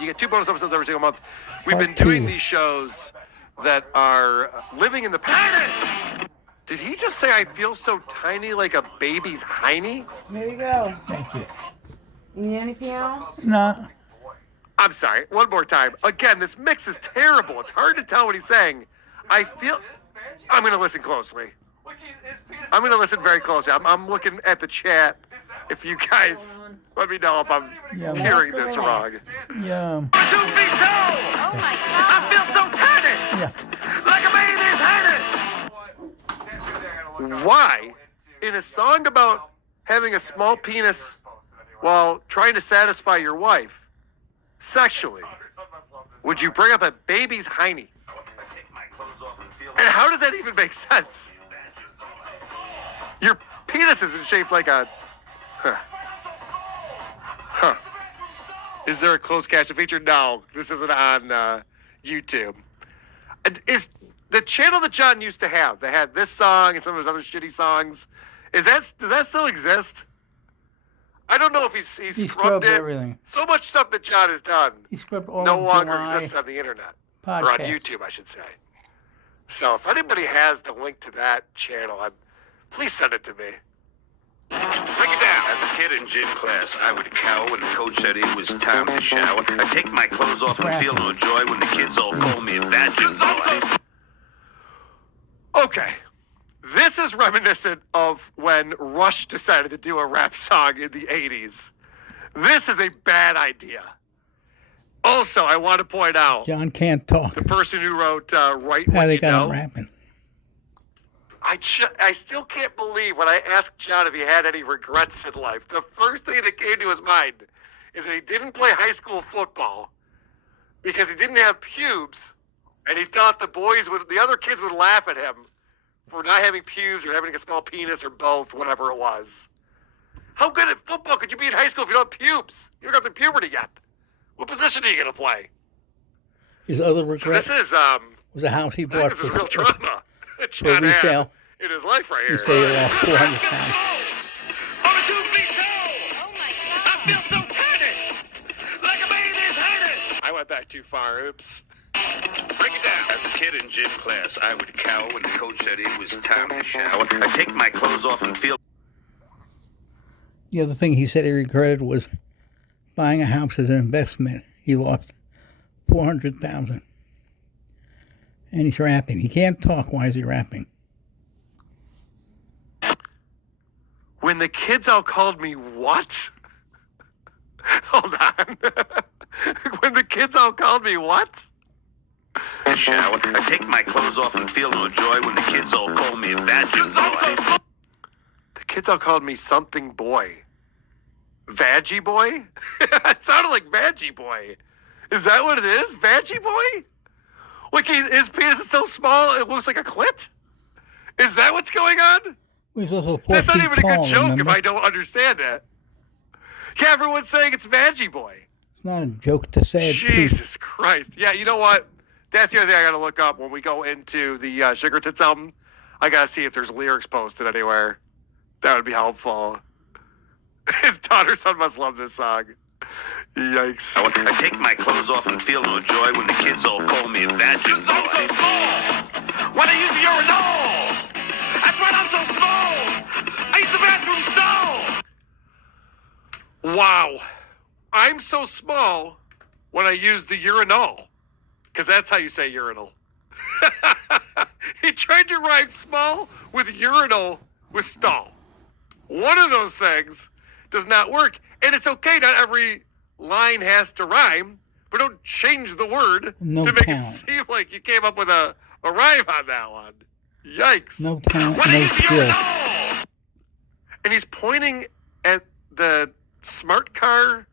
you get 2 bonus episodes every single month. We've been doing these shows that are living in the past. Did he just say I feel so tiny like a baby's hiney? There you go. Thank you. You need anything else? No. I'm sorry. One more time. Again, this mix is terrible. It's hard to tell what he's saying. I feel... I'm going to listen closely. I'm going to listen very closely. I'm looking at the chat. If you guys let me know if I'm hearing this wrong. Yeah. 2 feet tall. Oh my God. I feel so tiny. Yeah. Like a baby's honey. Why, in a song about having a small penis while trying to satisfy your wife sexually, would you bring up a baby's hiney? And how does that even make sense? Your penis isn't shaped like a... Huh. Is there a closed caption feature? No, this isn't on YouTube. Is the channel that John used to have, that had this song and some of his other shitty songs, does that still exist? I don't know if he's scrubbed it. Everything. So much stuff that John has done He scrubbed all no of longer July exists on the internet. podcast. Or on YouTube, I should say. So if anybody has the link to that channel, please send it to me. Break it down. As a kid in gym class, I would cower when the coach said it was time to shower. I'd take my clothes off and feel no joy when the kids all call me a badger boy. Okay. This is reminiscent of when Rush decided to do a rap song in the 80s. This is a bad idea. Also, I want to point out, John can't talk. the person who wrote Right How When they You got Know, him rapping. I still can't believe when I asked John if he had any regrets in life, the first thing that came to his mind is that he didn't play high school football because he didn't have pubes, and he thought the other kids would laugh at him for not having pubes or having a small penis or both, whatever it was. How good at football could you be in high school if you don't have pubes? You don't got the puberty yet. What position are you going to play? His other So regret this is, was a house he I think bought this is real trauma that for John had resale. in his life right He here. said he lost 400 pounds. On a 2 feet tall. Oh my I God. feel so tiny. Like a baby's honey. I went back too far. Oops. Break it down. As a kid in gym class, I would cower when the coach said it was time to shower. I'd take my clothes off and feel... The other thing he said he regretted was buying a house as an investment. He lost $400,000. And he's rapping. He can't talk. Why is he rapping? When the kids all called me what? Hold on. When the kids all called me what? shower. I take my clothes off and feel no joy when the kids all call me a badger boy. The kids all called me something boy. Vaggie boy? It sounded like Vaggie boy. Is that what it is? Vaggie boy? Like his penis is so small it looks like a clit? Is that what's going on? He's also 4 That's not feet even a good tall, joke remember? if I don't understand it. Yeah, everyone's saying it's Vaggie boy. It's not a joke to say it. Jesus Christ. Yeah, you know what? That's the other thing I got to look up when we go into the Sugar Tits album. I got to see if there's lyrics posted anywhere. That would be helpful. His daughter-son must love this song. Yikes. I take my clothes off and feel no joy when the kids all call me a badger boy. I'm so small. When I use the urinal. That's why I'm so small. I use the bathroom stall. Wow. I'm so small when I use the urinal. Because that's how you say urinal. He tried to rhyme small with urinal with stall. One of those things does not work. And it's okay, not every line has to rhyme, but don't change the word No to make talent. it seem like you came up with a rhyme on that one. Yikes. No talent, When I no use the skill. urinal. And he's pointing at the smart car.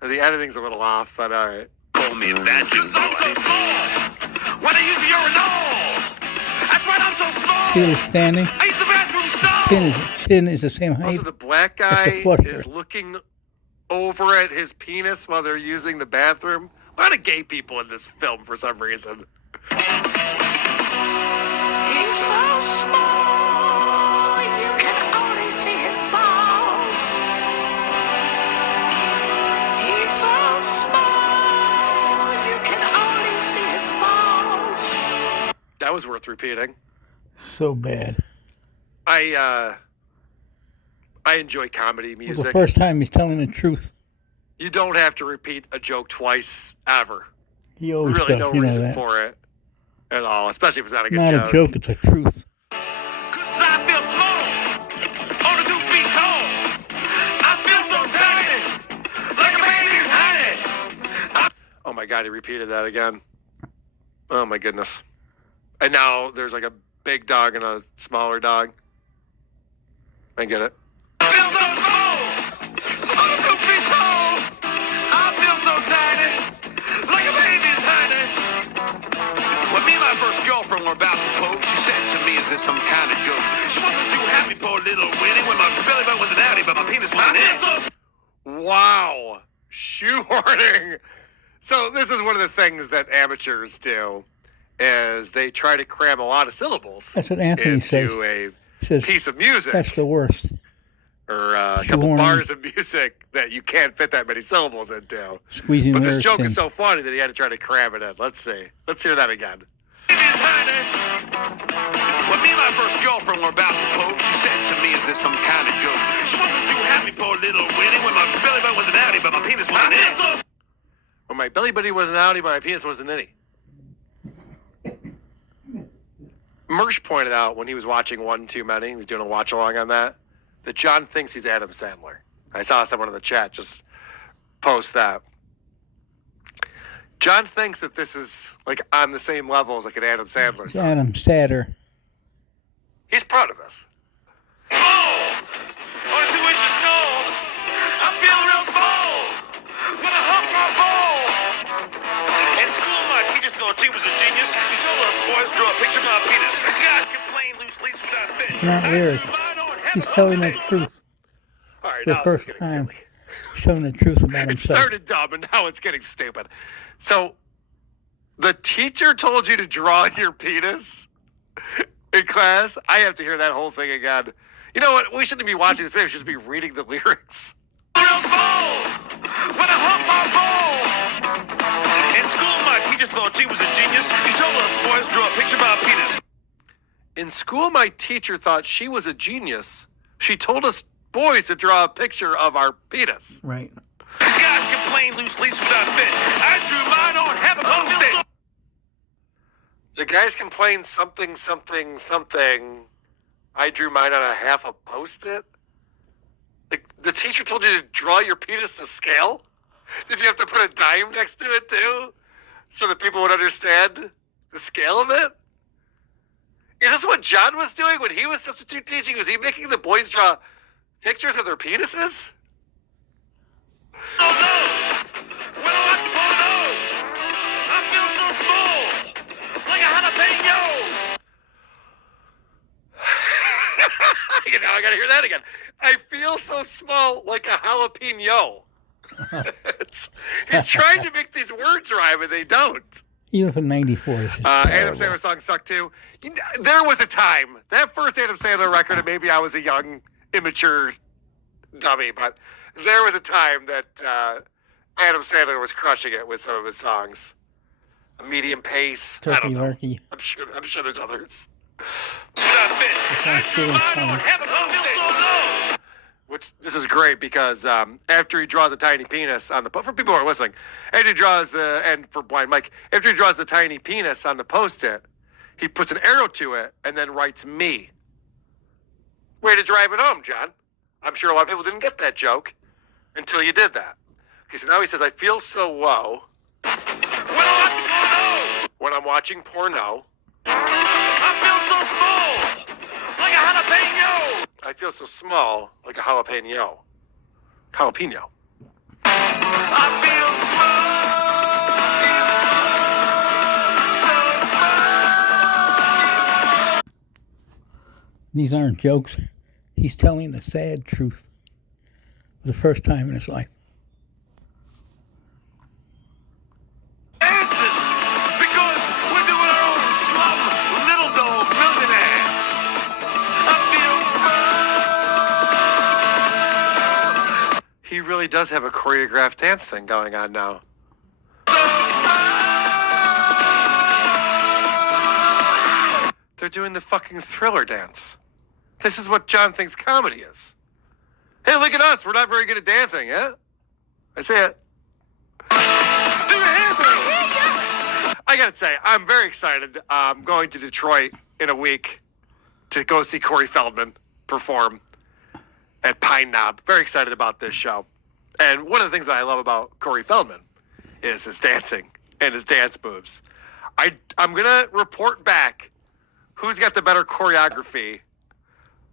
The editing's a little off, but all right. Call me a badger boy. I'm so small. When I use the urinal. That's why I'm so small. See, he's standing. I use the bathroom stall. Chin is the same height. Also, the black That's guy a flusher. is looking over at his penis while they're using the bathroom. A lot of gay people in this film for some reason. He's so small, you can only see his balls. He's so small. That was worth repeating. So bad. I enjoy comedy It was music. the first time he's telling the truth. You don't have to repeat a joke twice ever. He always Really does. no You know reason that. for it at all, especially if it's not a good Not joke. a joke. It's a truth. 'Cause I feel small, only 2 feet tall. I feel so tiny, like a baby's honey. Oh my God, he repeated that again. Oh my goodness. And now there's like a big dog and a smaller dog. I get it. I feel so small, only 2 feet tall. I feel so tiny, like a baby's honey. When me and my first girlfriend were about to pose, she said to me, "Is this some kind of joke?" She wasn't too happy, poor little Winnie, when my belly button wasn't outy, but my penis wasn't in. Wow. Shoehorning. So this is one of the things that amateurs do, is they try to cram a lot of syllables That's what Anthony says. into a He says, piece of music that's the worst. or a couple Shoehorning. bars of music that you can't fit that many syllables into. Squeezing But this lyrics joke in. is so funny that he had to try to cram it in. Let's see. Let's hear that again. Baby's honey. When me and my first girlfriend were about to pose, she said to me, "Is this some kind of joke?" She wasn't too happy, poor little Winnie, when my belly button wasn't outy, but my penis wasn't in. When my belly button wasn't outy, but my penis wasn't inny. Mersh pointed out when he was watching One Too Many, he was doing a watch along on that John thinks he's Adam Sandler. I saw someone in the chat just post that. John thinks that this is like on the same level as like an Adam Sandler It's song. Adam Sadder. He's proud of this. Small, only 2 inches tall. I feel real small when I hump my ball. In school, my teacher thought she was a genius. She told us boys draw a picture of my penis. Guys complain loose leaves without fit. Not lyrics. He's telling the truth. All right, For the now this is first getting time. silly. He's telling the truth about It himself. started dumb and now it's getting stupid. So, the teacher told you to draw your penis in class? I have to hear that whole thing again. You know what? We shouldn't be watching this video. We should just be reading the lyrics. Real small when I hump my ball. In school, my teacher thought she was a genius. She told us boys draw a picture of my penis. In school, my teacher thought she was a genius. She told us boys to draw a picture of our penis. Right. Guys complain loose leaves without fit. I drew mine on half a post-it. The guys complained something, something, something. I drew mine on a half a post-it. Like, the teacher told you to draw your penis to scale? Did you have to put a dime next to it, too? So that people would understand the scale of it? Is this what John was doing when he was substitute teaching? Was he making the boys draw pictures of their penises? Oh no! When I watch porno, I feel so small, like a jalapeno. You know, I gotta hear that again. I feel so small, like a jalapeno. He's trying to make these words rhyme, and they don't. Even for 94. It's just Adam terrible. Sandler song sucked too. There was a time, that first Adam Sandler record, and maybe I was a young, immature dummy, but there was a time that Adam Sandler was crushing it with some of his songs. A medium pace. I Turkey don't know. lurkey. I'm sure there's others. Without fit. I drew mine on half a post-it. Which this is great because after he draws a tiny penis on the for people who are listening, after he draws and for blind Mike, after he draws the tiny penis on the post-it, he puts an arrow to it and then writes me. Way to drive it home, John. I'm sure a lot of people didn't get that joke until you did that. Okay, so now he says, I feel so low when I'm watching porno. I feel so small, like a jalapeno. I feel so small, like a jalapeno. Jalapeno. I feel small, so small. These aren't jokes. He's telling the sad truth for the first time in his life. Answers, because we're doing our own slum little dog millionaire. I feel small, He really does have a choreographed dance thing going on now. so small. They're doing the fucking Thriller dance. This is what John thinks comedy is. Hey, look at us. We're not very good at dancing, yeah? I see it. Do your hands up. I gotta say, I'm very excited. I'm going to Detroit in a week to go see Corey Feldman perform at Pine Knob. Very excited about this show. And one of the things that I love about Corey Feldman is his dancing and his dance moves. I'm going to report back who's got the better choreography.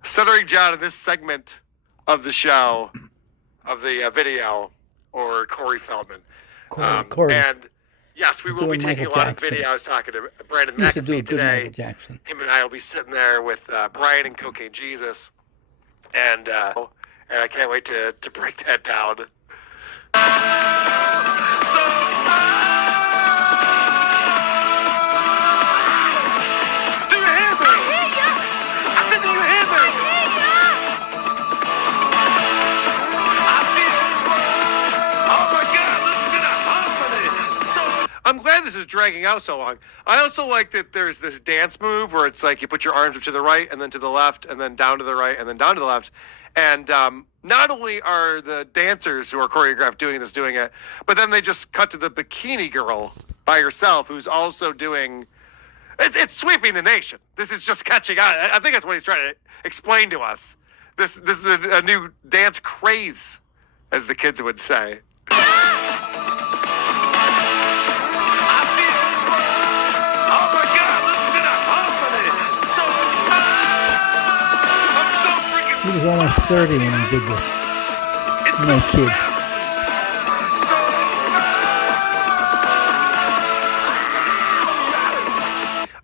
Stuttering John in this segment of the show, of the video, or Corey Feldman. Corey. And yes, we will be taking Michael a lot Jackson. of video. I was talking to Brandon He used to do a McAfee good today. Michael Jackson. Him and I will be sitting there with Brian and Cocaine Jesus. And I can't wait to break that down. I'm glad this is dragging out so long. I also like that there's this dance move where it's like you put your arms up to the right and then to the left and then down to the right and then down to the left. And not only are the dancers who are choreographed doing it, but then they just cut to the bikini girl by herself who's also doing... It's sweeping the nation. This is just catching on. I think that's what he's trying to explain to us. This is a new dance craze, as the kids would say. He was almost 30 when he did this. No kid.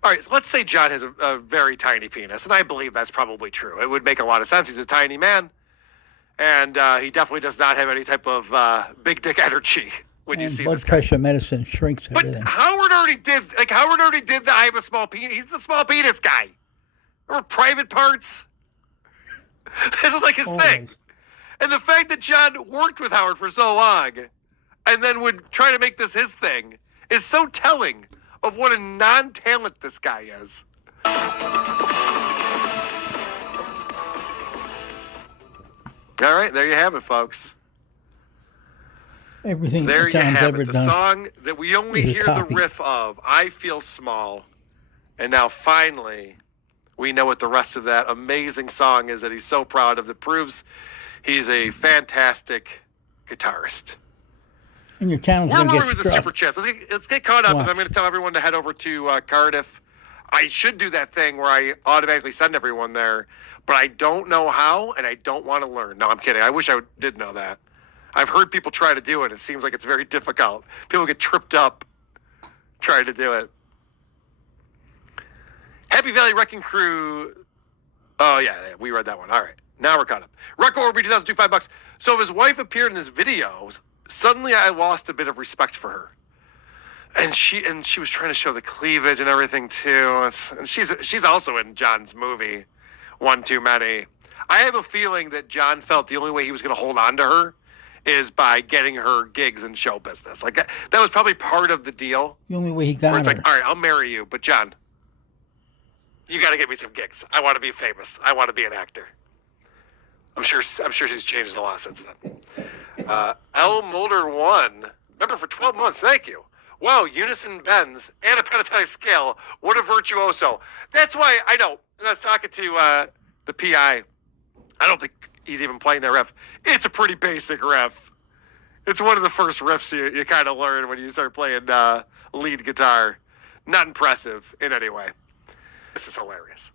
All right, so let's say John has a very tiny penis, and I believe that's probably true. It would make a lot of sense. He's a tiny man, and he definitely does not have any type of big dick energy when you And see blood this guy. pressure medicine shrinks But everything. Howard already did the I have a small penis. He's the small penis guy. Or private parts. This is like his thing. Always. And the fact that John worked with Howard for so long and then would try to make this his thing is so telling of what a non-talent this guy is. All right, there you have it, folks. Everything There that you John's have ever it. The done. song that we only is a hear the copy. riff of, I Feel Small. And now finally, we know what the rest of that amazing song is that he's so proud of. That proves he's a fantastic guitarist. And your channel's Where going to were get we with the struck. super chats? Let's get caught up, Watch. and I'm going to tell everyone to head over to Cardiff. I should do that thing where I automatically send everyone there, but I don't know how, and I don't want to learn. No, I'm kidding. I wish I did know that. I've heard people try to do it. It seems like it's very difficult. People get tripped up trying to do it. Happy Valley Wrecking Crew. Oh, yeah, we read that one. All right. Now we're caught up. Rucko Orby 2002, $5. So if his wife appeared in this video, suddenly I lost a bit of respect for her. And she was trying to show the cleavage and everything too. And she's also in John's movie, One Too Many. I have a feeling that John felt the only way he was going to hold on to her is by getting her gigs in show business. Like that was probably part of the deal. The only way he Where got it's her. like, all right, I'll marry you, but John, you got to get me some gigs. I want to be famous. I want to be an actor. I'm sure she's changed a lot since then. L Mulder 1, member for 12 months. Thank you. Wow, unison bends and a pentatonic scale. What a virtuoso. That's why I know. And I was talking to the PI. I don't think he's even playing that riff. It's a pretty basic riff. It's one of the first riffs you kind of learn when you start playing lead guitar. Not impressive in any way. This is hilarious.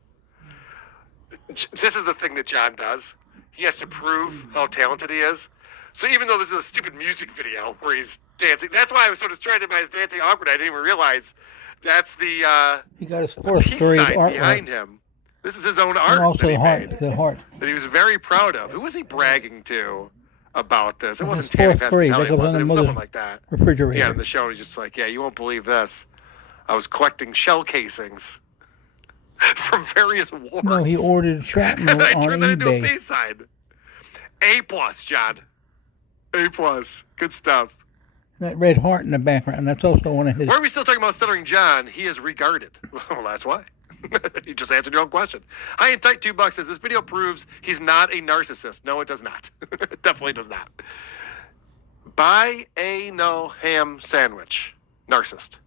This is the thing that John does. He has to prove how talented he is. So even though this is a stupid music video where he's dancing, that's why I was so distracted by his dancing awkward. I didn't even realize that's the He got his fourth peace grade sign art behind work. him. This is his own And art also that he the heart. made, The heart. that he was very proud of. Who was he bragging to about this? It It was wasn't Tammy fourth grade. That Pascatelli, goes was it? on It was the someone mother's like that. refrigerator. Yeah, in the show, he's just like, yeah, you won't believe this. I was collecting shell casings from various wars. No, he ordered shrapnel and I on turned that into a eBay. peace sign. A+, John. A+. Good stuff. That red heart in the background. That's also one of his. Why are we still talking about Stuttering John? He is regarded. Well, that's why. You just answered your own question. Hi, and tight $2 says this video proves he's not a narcissist. No, it does not. It definitely does not. Buy a no ham sandwich. Narcissist.